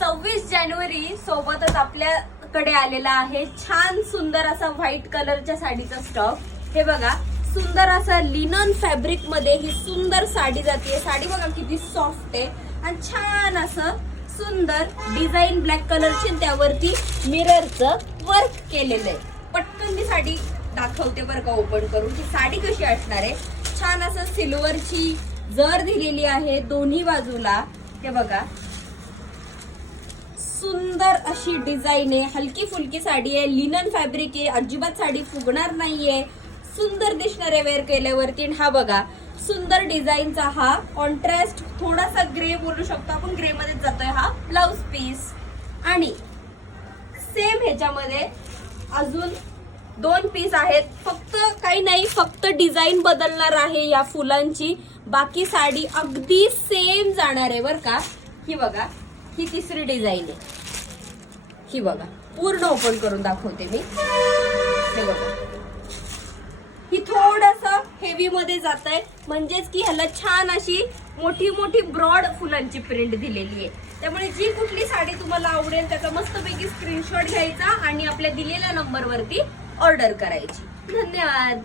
26 जानेवारी सोबतच आपल्याकडे आलेला आहे छान सुंदर असा व्हाईट कलरच्या साडीचा स्टॉक. हे बघा, सुंदर असा लिनन फॅब्रिक मध्ये ही सुंदर साडी जाते. साडी बघा किती सॉफ्ट आहे आणि छान असं सुंदर डिझाईन ब्लॅक कलरची, त्यावरती मिररचं वर्क केलेलं आहे. पटकन मी साडी दाखवते बरं का ओपन करून की साडी कशी असणार आहे. छान असं सिल्वरची जर दिलेली आहे दोन्ही बाजूला. हे बघा, सुंदर अशी डिझाईन आहे. हलकी फुलकी साडी आहे, लिनन फॅब्रिक आहे, अजिबात साडी फुगणार नाहीये. सुंदर दिसणारे वेअर केल्यावरती. हा बघा, सुंदर डिझाईनचा हा कॉन्ट्रास्ट थोडासा ग्रे बोलू शकतो आपण, ग्रे मध्ये जातोय हा ब्लाउज पीस. आणि सेम ह्याच्यामध्ये अजून 2 पीस आहेत. फक्त काही नाही, फक्त डिझाईन बदलणार आहे या फुलांची. बाकी साडी अगदी सेम जाणार आहे बर का. ही बघा, ही तिसरी डिझाईन आहे. ही बघा, पूर्ण ओपन करून दाखवते मी. हे बघा, ही थोडस हेवी मध्ये जात आहे, म्हणजेच की ह्याला छान अशी मोठी मोठी ब्रॉड फुलांची प्रिंट दिलेली आहे. त्यामुळे जी कुठली साडी तुम्हाला आवडेल त्याचा मस्तपैकी स्क्रीनशॉट घ्यायचा आणि आपल्या दिलेल्या नंबरवरती ऑर्डर करायची. धन्यवाद.